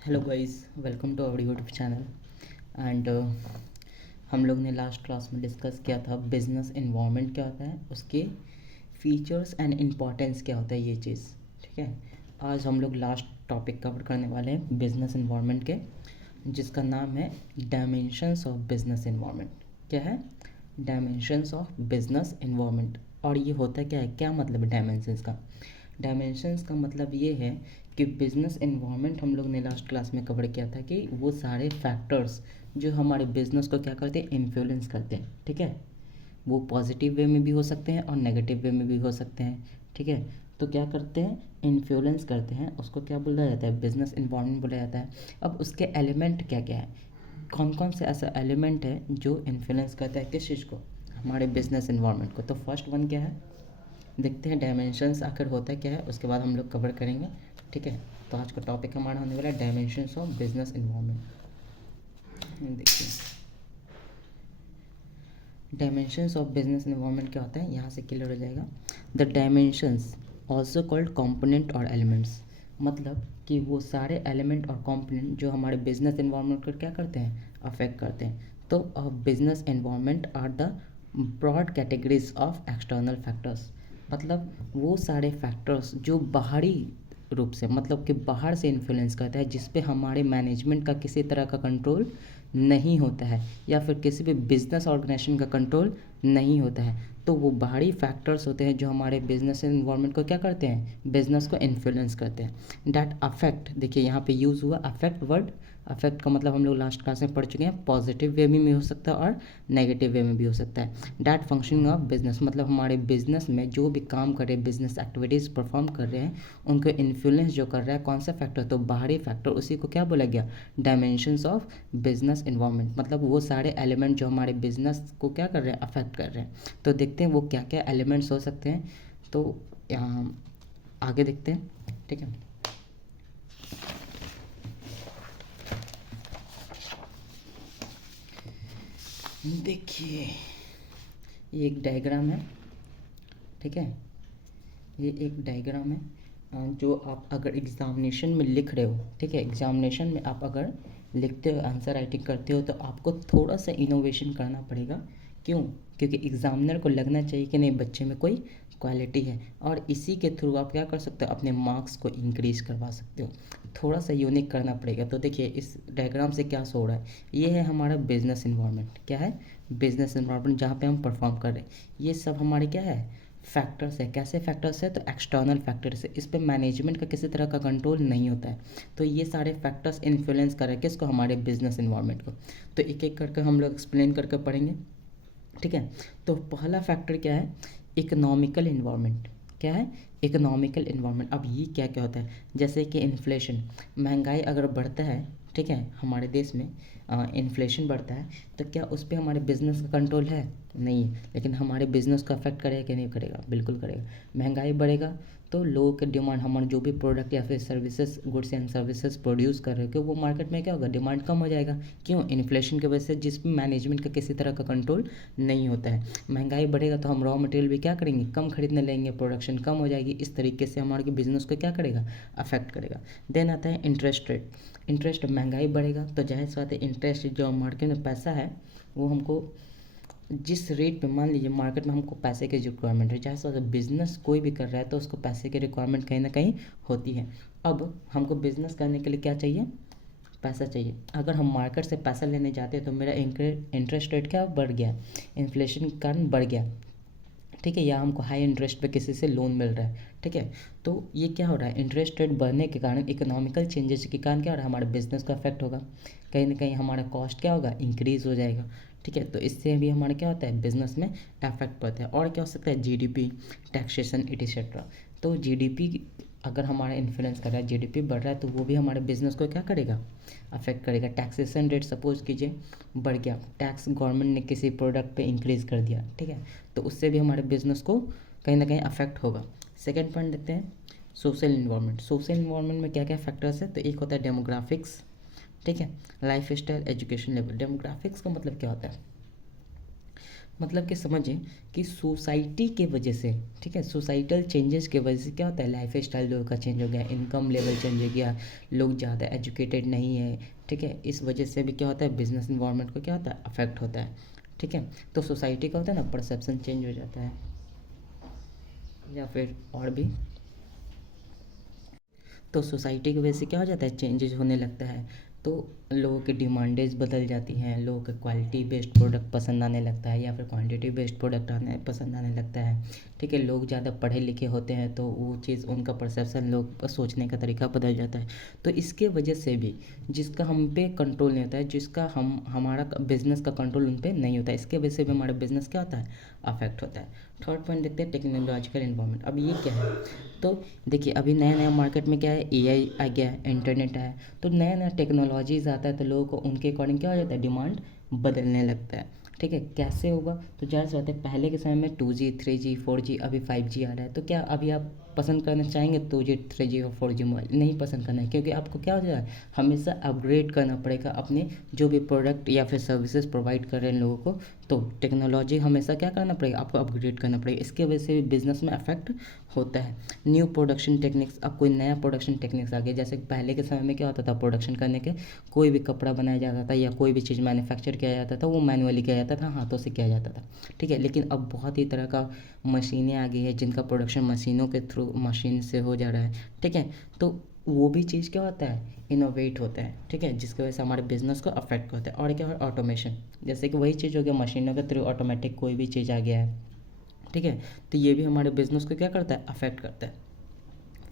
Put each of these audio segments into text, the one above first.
Hello guys, welcome to our YouTube channel. And हम लोग ने लास्ट क्लास में डिस्कस किया था बिजनेस इन्वायरमेंट क्या होता है, उसके फीचर्स एंड इम्पॉर्टेंस क्या होता है, ये चीज़। ठीक है, आज हम लोग लास्ट टॉपिक कवर करने वाले हैं बिजनेस इन्वायरमेंट के, जिसका नाम है डायमेंशंस ऑफ बिजनेस इन्वायरमेंट। क्या है? Dimensions of business environment. और ये होता क्या है, क्या मतलब है डायमेंशंस का? डायमेंशंस का मतलब ये है कि बिजनेस इन्वायरमेंट हम लोग ने लास्ट क्लास में कवर किया था कि वो सारे फैक्टर्स जो हमारे बिजनेस को क्या करते हैं, इन्फ्लुएंस करते हैं। ठीक है, वो पॉजिटिव वे में भी हो सकते हैं और नेगेटिव वे में भी हो सकते हैं। ठीक है, तो क्या करते हैं, इन्फ्लुएंस करते हैं, उसको क्या बोला जाता है, बिजनेस इन्वायरमेंट बोला जाता है। अब उसके एलिमेंट क्या क्या है, कौन कौन से ऐसा एलिमेंट है जो इन्फ्लुएंस करता है किस चीज़ को, हमारे बिजनेस इन्वायरमेंट को। तो फर्स्ट वन क्या है, देखते हैं डायमेंशंस आखिर होता क्या है, उसके बाद हम लोग कवर करेंगे। ठीक है, तो आज का टॉपिक हमारा होने वाला है डायमेंशंस ऑफ बिजनेस इन्वायरमेंट। देखिए, डायमेंशंस ऑफ बिजनेस इन्वायरमेंट क्या होता है, यहाँ से क्लियर हो जाएगा। The dimensions also called component और एलिमेंट्स, मतलब कि वो सारे एलिमेंट और कंपोनेंट जो हमारे बिजनेस इन्वायरमेंट को क्या करते हैं, अफेक्ट करते हैं। तो business environment are the broad categories of external factors, मतलब वो सारे फैक्टर्स जो बाहरी रूप से, मतलब कि बाहर से इन्फ्लुएंस करता है, जिस पे हमारे मैनेजमेंट का किसी तरह का कंट्रोल नहीं होता है, या फिर किसी भी बिजनेस ऑर्गेनाइजेशन का कंट्रोल नहीं होता है। तो वो बाहरी फैक्टर्स होते हैं जो हमारे बिजनेस इन्वायरमेंट को क्या करते हैं, बिजनेस को इन्फ्लुएंस करते हैं। डैट अफेक्ट, देखिए यहाँ पे यूज़ हुआ अफेक्ट वर्ड। अफेक्ट का मतलब हम लोग लास्ट क्लास में पढ़ चुके हैं, पॉजिटिव वे में भी हो सकता है और नेगेटिव वे में भी हो सकता है। डैट फंक्शनिंग ऑफ बिजनेस, मतलब हमारे बिजनेस में जो भी काम कर रहे हैं, बिजनेस एक्टिविटीज़ परफॉर्म कर रहे हैं, उनको इन्फ्लुएंस जो कर रहा है कौन सा फैक्टर, तो बाहरी फैक्टर, उसी को क्या बोला गया, डायमेंशंस ऑफ बिजनेस इन्वायरमेंट। मतलब वो सारे एलिमेंट जो हमारे बिजनेस को क्या कर रहे हैं, अफेक्ट कर रहे हैं। तो देखते हैं वो क्या क्या एलिमेंट्स हो सकते हैं। तो आगे देखते हैं। ठीक है, देखिए ये एक डायग्राम है। ठीक है, ये एक डायग्राम है जो आप अगर एग्ज़ामिनेशन में लिख रहे हो, ठीक है, एग्ज़ामिनेशन में आप अगर लिखते हो, आंसर राइटिंग करते हो, तो आपको थोड़ा सा इनोवेशन करना पड़ेगा। क्यों? क्योंकि एग्ज़ामिनर को लगना चाहिए कि नहीं, बच्चे में कोई क्वालिटी है, और इसी के थ्रू आप क्या कर सकते हो, अपने मार्क्स को इंक्रीज़ करवा सकते हो। थोड़ा सा यूनिक करना पड़ेगा। तो देखिए इस डायग्राम से क्या शो हो रहा है, ये है हमारा बिजनेस इन्वायरमेंट। क्या है? बिजनेस इन्वायरमेंट, जहाँ पे हम परफॉर्म कर रहे हैं। ये सब हमारे क्या है, फैक्टर्स है। कैसे फैक्टर्स है, तो एक्सटर्नल फैक्टर्स है, इस पे मैनेजमेंट का किसी तरह का कंट्रोल नहीं होता है। तो ये सारे फैक्टर्स इन्फ्लुएंस कर रहे हैं किसको, हमारे बिजनेस इन्वायरमेंट को। तो एक एक करके हम लोग एक्सप्लेन करके पढ़ेंगे। ठीक है, तो पहला फैक्टर क्या है, इकोनॉमिकल इन्वायरमेंट। क्या है? Economical environment. अब ये क्या क्या होता है, जैसे कि इन्फ्लेशन, महंगाई अगर बढ़ता है, ठीक है, हमारे देश में इन्फ्लेशन बढ़ता है, तो क्या उस पर हमारे बिजनेस का कंट्रोल है? नहीं है। लेकिन हमारे बिजनेस को अफेक्ट करेगा कि नहीं करेगा? बिल्कुल करेगा। महंगाई बढ़ेगा तो लोगों के डिमांड, हमारे जो भी प्रोडक्ट या फिर services, goods and services produce कर रहे हो, कि वो मार्केट में क्या होगा, डिमांड कम हो जाएगा। क्यों? इन्फ्लेशन की वजह से, जिसमें मैनेजमेंट का किसी तरह का कंट्रोल नहीं होता है। महंगाई बढ़ेगा तो हम रॉ मटेरियल भी क्या करेंगे, कम खरीदने लेंगे, प्रोडक्शन कम हो जाएगी। इस तरीके से हमारे बिजनेस को क्या करेगा, अफेक्ट करेगा। देन आता है इंटरेस्ट रेट। इंटरेस्ट, महंगाई बढ़ेगा तो जाहिर सी बात है इंटरेस्ट जो मार्केट में पैसा है, वो हमको जिस रेट पे, मान लीजिए मार्केट में हमको पैसे की जो रिक्वायरमेंट है, चाहे बिजनेस कोई भी कर रहा है तो उसको पैसे की रिक्वायरमेंट कहीं ना कहीं होती है। अब हमको बिजनेस करने के लिए क्या चाहिए, पैसा चाहिए। अगर हम मार्केट से पैसा लेने जाते हैं तो मेरा इंटरेस्ट रेट क्या बढ़ गया, इन्फ्लेशन के कारण बढ़ गया। ठीक है, या हमको हाई इंटरेस्ट पे किसी से लोन मिल रहा है। ठीक है, तो ये क्या हो रहा है, इंटरेस्ट रेट बढ़ने के कारण, इकोनॉमिकल चेंजेस के कारण क्या हो रहा है, हमारे बिजनेस का अफेक्ट होगा। कहीं ना कहीं हमारा कॉस्ट क्या होगा, इंक्रीज़ हो जाएगा। ठीक है, तो इससे भी हमारा क्या होता है, बिजनेस में अफेक्ट पड़ता है। और क्या हो सकता है, जीडीपी, टैक्सेशन एटिसेट्रा। तो जीडीपी अगर हमारा इन्फ्लुएंस कर रहा है, जीडीपी बढ़ रहा है, तो वो भी हमारे बिजनेस को क्या करेगा, अफेक्ट करेगा। टैक्सेशन रेट सपोज कीजिए बढ़ गया, टैक्स गवर्नमेंट ने किसी प्रोडक्ट पे इंक्रीज़ कर दिया, ठीक है, तो उससे भी हमारे बिजनेस को कहीं ना कहीं अफेक्ट होगा। सेकेंड पॉइंट देखते हैं, सोशल इन्वायरमेंट। सोशल इन्वायरमेंट में क्या क्या फैक्टर्स है, तो एक होता है डेमोग्राफिक्स, ठीक है, life style, education level. Demographics का मतलब क्या होता है, मतलब कि समझिए कि सोसाइटी के वजह से, ठीक है, सोसाइटल चेंजेस के वजह से क्या होता है, लाइफ स्टाइल लोगों का चेंज हो गया, इनकम लेवल चेंज हो गया, लोग ज़्यादा एजुकेटेड नहीं है, ठीक है, इस वजह से भी क्या होता है, बिजनेस इन्वायरमेंट को क्या होता है, अफेक्ट होता है, ठीक है। तो सोसाइटी का होता है ना, परसेप्शन चेंज हो जाता है, या फिर और भी, तो सोसाइटी की वजह से क्या हो जाता है, चेंजेस होने लगता है। तो लोगों की डिमांडेज बदल जाती हैं, लोगों को क्वालिटी बेस्ड प्रोडक्ट पसंद आने लगता है या फिर क्वांटिटी बेस्ड प्रोडक्ट आने पसंद आने लगता है, ठीक है। लोग ज़्यादा पढ़े लिखे होते हैं तो वो चीज़, उनका परसेप्शन, लोग सोचने का तरीका बदल जाता है। तो इसके वजह से भी जिसका हम पे कंट्रोल नहीं होता है, जिसका हमारा बिजनेस का कंट्रोल उन पे नहीं होता है, इसके वजह से भी हमारा बिजनेस क्या होता है, अफेक्ट होता है। थर्ड पॉइंट देखते हैं, टेक्नोलॉजिकल इन्वायरमेंट। अब ये क्या है, तो देखिए अभी नया नया मार्केट में क्या है, एआई आ गया है, इंटरनेट आया है, तो नया नया टेक्नोलॉजीज आता है तो लोगों को उनके अकॉर्डिंग क्या हो जाता है, डिमांड बदलने लगता है, ठीक है। कैसे होगा, तो ज़ाहिर सी बात है, पहले के समय में 2G 3G 4G, अभी 5G आ रहा है, तो क्या अभी आप पसंद करना चाहेंगे 2G 3G और 4G मोबाइल? नहीं पसंद करना है, क्योंकि आपको क्या हो जाए, हमेशा अपग्रेड करना पड़ेगा अपने जो भी प्रोडक्ट या फिर सर्विसेज प्रोवाइड कर रहे हैं लोगों को। तो टेक्नोलॉजी हमेशा क्या करना पड़ेगा, आपको अपग्रेड करना पड़ेगा, इसके वजह से भी बिजनेस में अफेक्ट होता है। न्यू प्रोडक्शन टेक्निक्स, अब कोई नया प्रोडक्शन टेक्निक्स आ गया, जैसे पहले के समय में क्या होता था, प्रोडक्शन करने के कोई भी कपड़ा बनाया जाता था या कोई भी चीज़ मैन्युफैक्चर किया जाता था, वो मैनुअली किया जाता था, हाथों से किया जाता था, ठीक है। लेकिन अब बहुत ही तरह का मशीनें आ गई है जिनका प्रोडक्शन मशीनों के थ्रू, मशीन से हो जा रहा है, ठीक है। तो वो भी चीज़ क्या होता है, इनोवेट होता है, ठीक है, जिसकी वजह से हमारे बिजनेस को अफेक्ट होता है। और क्या है, ऑटोमेशन, जैसे कि वही चीज़ हो गया, मशीनों के थ्रू ऑटोमेटिक कोई भी चीज़ आ गया है, ठीक है। तो ये भी हमारे बिजनेस को क्या करता है, अफेक्ट करता है।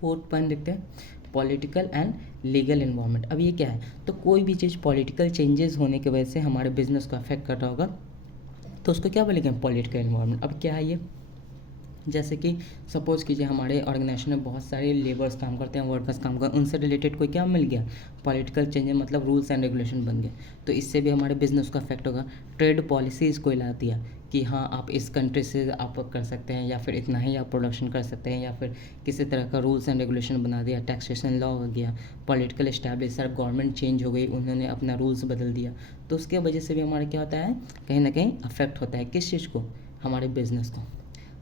फोर्थ पॉइंट देखते हैं, पॉलिटिकल एंड लीगल इन्वायरमेंट। अब ये क्या है, तो कोई भी चीज़ पॉलिटिकल चेंजेस होने की वजह से हमारे बिजनेस को अफेक्ट कर रहा होगा, तो उसको क्या बोलेंगे, पॉलिटिकल इन्वायरमेंट। अब क्या है ये, जैसे कि सपोज़ कीजिए हमारे ऑर्गेनाइजेशन में बहुत सारे लेबर्स काम करते हैं, वर्कर्स काम करते हैं, उनसे रिलेटेड कोई क्या मिल गया, पॉलिटिकल चेंजेस, मतलब रूल्स एंड रेगुलेशन बन गए, तो इससे भी हमारे बिजनेस को अफेक्ट होगा। ट्रेड पॉलिसीज़ कोई ला दिया कि हाँ आप इस कंट्री से आप कर सकते हैं, या फिर इतना ही आप प्रोडक्शन कर सकते हैं, या फिर किसी तरह का रूल्स एंड रेगुलेशन बना दिया, टैक्सेशन लॉ हो गया, पॉलिटिकल इस्टेब्लिशर, गवर्नमेंट चेंज हो गई, उन्होंने अपना रूल्स बदल दिया, तो उसके वजह से भी हमारा क्या होता है, कहीं ना कहीं अफेक्ट होता है, किस चीज़ को, हमारे बिजनेस को।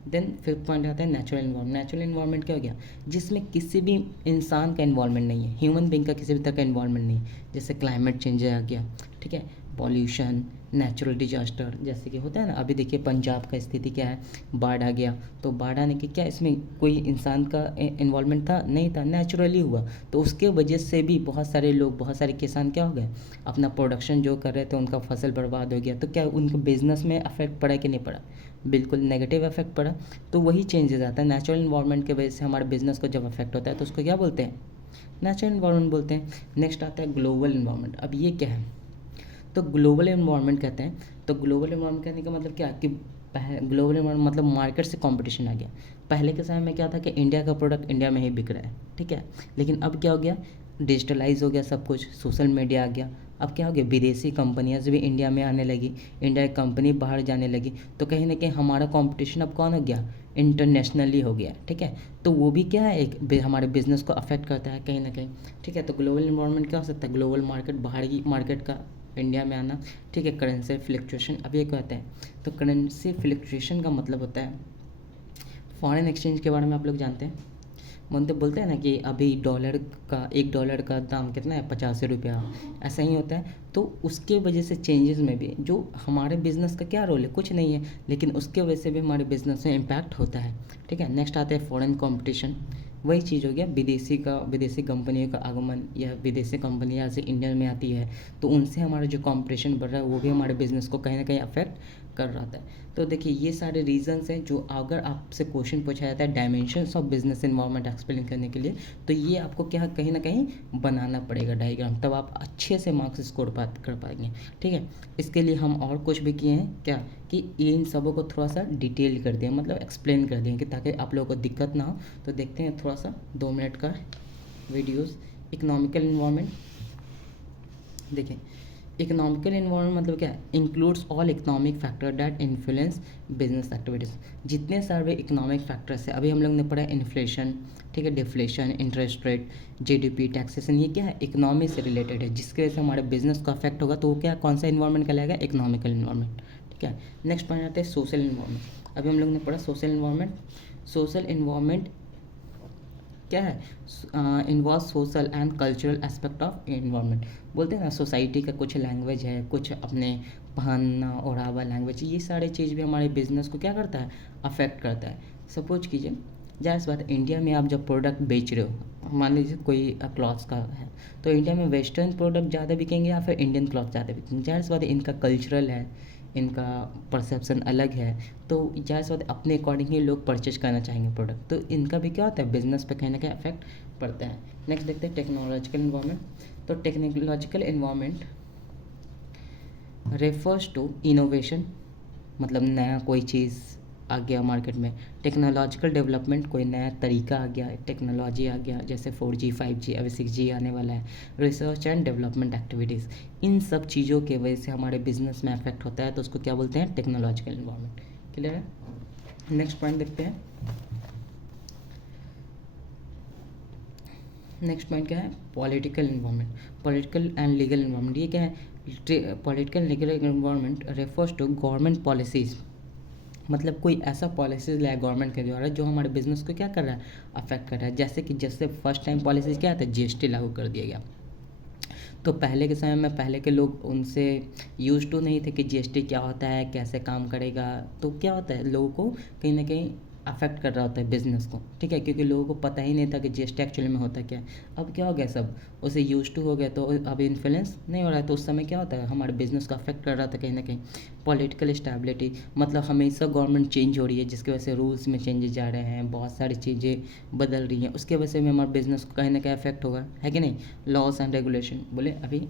देन फिफ्थ पॉइंट आता है नेचुरल इन्वायरमेंट। नेचुरल इन्वायरमेंट क्या हो गया, जिसमें किसी भी इंसान का इन्वॉल्वमेंट नहीं है, ह्यूमन बींग का किसी भी तरह का इन्वॉल्वमेंट नहीं है, जैसे क्लाइमेट चेंज आ गया, ठीक है, पॉल्यूशन, नेचुरल डिजास्टर, जैसे कि होता है ना, अभी देखिए पंजाब का स्थिति क्या है, बाढ़ आ गया, तो बाढ़ आने की क्या इसमें कोई इंसान का इन्वॉल्वमेंट था, नहीं था, नेचुरली हुआ, तो उसके वजह से भी बहुत सारे लोग, बहुत सारे किसान क्या हो गए, अपना प्रोडक्शन जो कर रहे थे उनका फसल बर्बाद हो गया, तो क्या उनके बिजनेस में अफेक्ट पड़ा कि नहीं पड़ा, बिल्कुल नेगेटिव इफेक्ट पड़ा। तो वही चेंजेस आता है, नेचुरल इन्वायरमेंट की वजह से हमारे बिजनेस को जब अफेक्ट होता है तो उसको क्या बोलते हैं, नेचुरल इन्वायरमेंट बोलते हैं। नेक्स्ट आता है ग्लोबल इन्वायरमेंट। अब ये क्या है, तो ग्लोबल इन्वायरमेंट कहते हैं, तो ग्लोबल इन्वायरमेंट कहने का मतलब क्या कि ग्लोबल इन्वायरमेंट मतलब मार्केट से कंपटीशन आ गया। पहले के समय में क्या था कि इंडिया का प्रोडक्ट इंडिया में ही बिक रहा है, ठीक है, लेकिन अब क्या हो गया, डिजिटलाइज हो गया सब कुछ, सोशल मीडिया आ गया, अब क्या हो गया, विदेशी कंपनियां भी इंडिया में आने लगी, इंडिया की कंपनी बाहर जाने लगी, तो कहीं ना कहीं हमारा कंपटीशन अब कौन हो गया, इंटरनेशनली हो गया, ठीक है। तो वो भी क्या है, एक हमारे बिजनेस को अफेक्ट करता है कहीं ना कहीं, ठीक है। तो ग्लोबल इन्वायरमेंट क्या हो सकता है, ग्लोबल मार्केट, बाहर की मार्केट का इंडिया में आना, ठीक है। करेंसी फ्लक्चुएशन, अब ये कहते हैं, तो करेंसी फ्लक्चुएशन का मतलब होता है, फॉरेन एक्सचेंज के बारे में आप लोग जानते हैं, मतलब बोलते हैं ना कि अभी डॉलर का, $1 का दाम कितना है, 85 रुपया, ऐसा ही होता है। तो उसके वजह से चेंजेस में भी जो हमारे बिजनेस का क्या रोल है, कुछ नहीं है, लेकिन उसके वजह से भी हमारे बिजनेस में इम्पैक्ट होता है, ठीक है। नेक्स्ट आता है फॉरेन कंपटीशन, वही चीज़ हो गया, विदेशी कंपनियों का आगमन, या विदेशी कंपनियाँ से इंडिया में आती है, तो उनसे हमारा जो कंपटीशन बढ़ रहा है वो भी हमारे बिजनेस को कहीं ना कहीं अफेक्ट कर रहा है। तो देखिए ये सारे रीजंस हैं, जो अगर आपसे क्वेश्चन पूछा जाता है dimensions of business environment explain करने के लिए, तो ये आपको क्या कहीं ना कहीं बनाना पड़ेगा डायग्राम, तब आप अच्छे से मार्क्स स्कोर कर पाएंगे, ठीक है। इसके लिए हम और कुछ भी किए हैं क्या, कि इन सबों को थोड़ा सा डिटेल कर दिया, मतलब एक्सप्लेन कर दिए, कि ताकि आप लोगों को दिक्कत ना हो। तो देखते हैं थोड़ा सा 2 मिनट का वीडियोस। इकोनॉमिकल इन्वायरमेंट, देखें, इकोनॉमिकल इन्वायरमेंट मतलब क्या है, includes all economic factor that influence business activities. जितने सारे इकोनॉमिक फैक्टर्स है, अभी हम लोग ने पढ़ा इन्फ्लेशन, ठीक है, deflation, interest rate, GDP, taxation, ये क्या है, इकोनॉमी से रिलेटेड है, जिसके वजह से हमारे बिजनेस को अफेक्ट होगा, तो वो क्या, कौन सा इन्वायरमेंट कहलाएगा, इकोनॉमिकल इन्वायरमेंट। ठीक है। नेक्स्ट पॉइंट आते हैं सोशल इन्वायरमेंट। अभी हम लोग ने पढ़ा सोशल इन्वायरमेंट। सोशल इन्वायरमेंट क्या है? Involve social and cultural aspect of environment. बोलते हैं ना सोसाइटी का कुछ लैंग्वेज है, कुछ अपने पहनना ओढ़ावा लैंग्वेज, ये सारे चीज़ भी हमारे बिजनेस को क्या करता है? अफेक्ट करता है। सपोज कीजिए जाहिर सी बात है, इंडिया में आप जब प्रोडक्ट बेच रहे हो, मान लीजिए कोई क्लॉथ्स का है, तो इंडिया में वेस्टर्न प्रोडक्ट ज़्यादा बिकेंगे या फिर इंडियन क्लॉथ ज़्यादा बिकेंगे? जाहिर सी बात है, इनका कल्चरल है, इनका परसेप्शन अलग है, तो जाहिर सी बात है अपने अकॉर्डिंग ही लोग परचेज करना चाहेंगे प्रोडक्ट, तो इनका भी क्या होता है? बिजनेस पे कहीं ना कहीं अफेक्ट पड़ता है। नेक्स्ट देखते हैं टेक्नोलॉजिकल इन्वायरमेंट। तो technological environment refers to innovation, मतलब नया कोई चीज़ आ गया मार्केट में। टेक्नोलॉजिकल डेवलपमेंट, कोई नया तरीका आ गया, टेक्नोलॉजी आ गया, जैसे 4G 5G अभी 6G आने वाला है। रिसर्च एंड डेवलपमेंट एक्टिविटीज़, इन सब चीज़ों के वजह से हमारे बिजनेस में अफेक्ट होता है, तो उसको क्या बोलते हैं? Technological environment. क्लियर है? नेक्स्ट पॉइंट देखते हैं। नेक्स्ट पॉइंट क्या है? Political environment. Political and legal environment, ये क्या है? Political legal environment refers to government policies, मतलब कोई ऐसा पॉलिसीज लाया गवर्नमेंट के द्वारा जो हमारे बिजनेस को क्या कर रहा है? अफेक्ट कर रहा है। जैसे फर्स्ट टाइम पॉलिसीज क्या था? GST लागू कर दिया गया। तो पहले के समय में पहले के लोग उनसे यूज टू नहीं थे कि GST क्या होता है, कैसे काम करेगा, तो क्या होता है, लोगों को कहीं ना कहीं अफेक्ट कर रहा होता है बिज़नेस को, ठीक है, क्योंकि लोगों को पता ही नहीं था कि GST एक्चुअली में होता क्या है। अब क्या हो गया, सब उसे यूज टू हो गया, तो अब इन्फ्लुएंस नहीं हो रहा है। तो उस समय क्या होता है? हमारे बिज़नेस को अफेक्ट कर रहा था कहीं ना कहीं। पॉलिटिकल स्टेबिलिटी, मतलब हमेशा गवर्नमेंट चेंज हो रही है, जिसकी वजह से रूल्स में चेंजेस जा रहे हैं, बहुत सारी चीज़ें बदल रही हैं, उसके वजह से भी हमारे बिज़नेस को कहीं ना कहीं अफेक्ट होगा, है कि नहीं? लॉस एंड रेगुलेशन, बोले अभी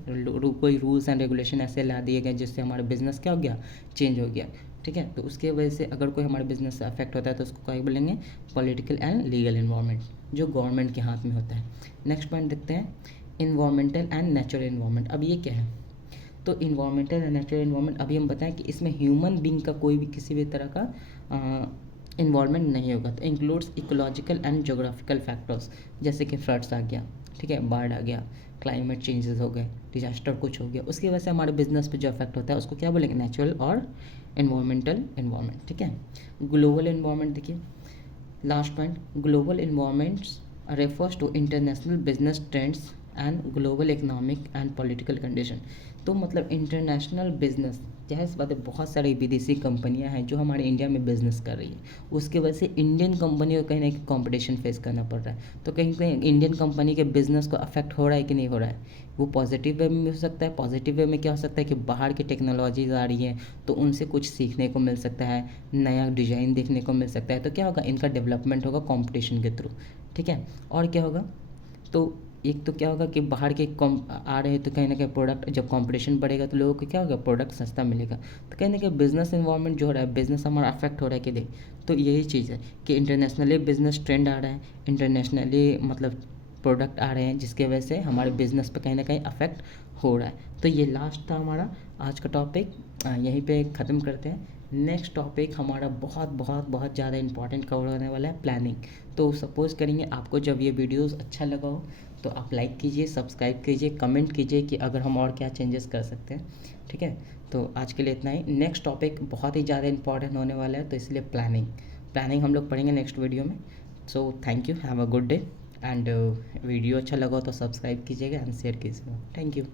कोई रूल्स एंड रेगुलेशन ऐसे ला दिए गए जिससे हमारा बिज़नेस क्या हो गया? चेंज हो गया, ठीक है। तो उसके वजह से अगर कोई हमारे बिज़नेस से अफेक्ट होता है तो उसको क्या बोलेंगे? पॉलिटिकल एंड लीगल इन्वायरमेंट, जो गवर्नमेंट के हाथ में होता है। नेक्स्ट पॉइंट देखते हैं, इन्वायरमेंटल एंड नेचुरल इन्वायरमेंट। अब ये क्या है? तो इन्वायरमेंटल एंड नेचुरल इन्वायरमेंट, अभी हम बताएं कि इसमें ह्यूमन बींग का कोई भी किसी भी तरह का इन्वायरमेंट नहीं होगा। तो includes ecological and geographical factors, जैसे कि फ्लड्स आ गया, ठीक है, बाढ़ आ गया, क्लाइमेट चेंजेस हो गए, डिजास्टर कुछ हो गया, उसकी वजह से हमारे बिजनेस पे जो अफेक्ट होता है उसको क्या बोलेंगे? नेचुरल और इन्वायरमेंटल इन्वायरमेंट, ठीक है। ग्लोबल इन्वायरमेंट देखिए, last point, global environments refers to international business trends and global economic and political condition. तो मतलब इंटरनेशनल बिजनेस, जाहिर सी बात है बहुत सारी विदेशी कंपनियां हैं जो हमारे इंडिया में बिजनेस कर रही है, उसके वजह से इंडियन कंपनी को कहीं ना कहीं कॉम्पिटिशन फेस करना पड़ रहा है। तो कहीं कहीं इंडियन कंपनी के बिजनेस को अफेक्ट हो रहा है कि नहीं हो रहा है? वो पॉजिटिव वे में हो सकता है। पॉजिटिव वे में क्या हो सकता है कि बाहर की टेक्नोलॉजीज आ रही हैं तो उनसे कुछ सीखने को मिल सकता है, नया डिज़ाइन देखने को मिल सकता है, तो क्या होगा? इनका डेवलपमेंट होगा कॉम्पिटिशन के थ्रू, ठीक है। और क्या होगा? तो एक तो क्या होगा कि बाहर के कम आ रहे हैं, तो कहीं ना कहीं प्रोडक्ट, जब कंपटीशन बढ़ेगा तो लोगों को क्या होगा? प्रोडक्ट सस्ता मिलेगा। तो कहीं ना कहीं बिजनेस इन्वायरमेंट जो हो रहा है, बिजनेस हमारा अफेक्ट हो रहा है कि नहीं? तो यही चीज़ है कि इंटरनेशनली बिजनेस ट्रेंड आ रहा है, इंटरनेशनली मतलब प्रोडक्ट आ रहे हैं, जिसके वजह से हमारे बिजनेस पे कहीं ना कहीं अफेक्ट हो रहा है। तो ये लास्ट था हमारा आज का टॉपिक, यहीं पे ख़त्म करते हैं। नेक्स्ट टॉपिक हमारा बहुत बहुत बहुत ज़्यादा इंपॉर्टेंट कवर होने वाला है, प्लानिंग। तो सपोज़ करेंगे आपको जब ये वीडियोस अच्छा लगा हो तो आप लाइक कीजिए, सब्सक्राइब कीजिए, कमेंट कीजिए कि अगर हम और क्या चेंजेस कर सकते हैं, ठीक है। तो आज के लिए इतना ही। नेक्स्ट टॉपिक बहुत ही ज़्यादा इंपॉर्टेंट होने वाला है, तो इसलिए प्लानिंग हम लोग पढ़ेंगे नेक्स्ट वीडियो में। So thank you, have a good day, and video अच्छा लगा हो तो सब्सक्राइब कीजिएगा एंड शेयर कीजिएगा। Thank you.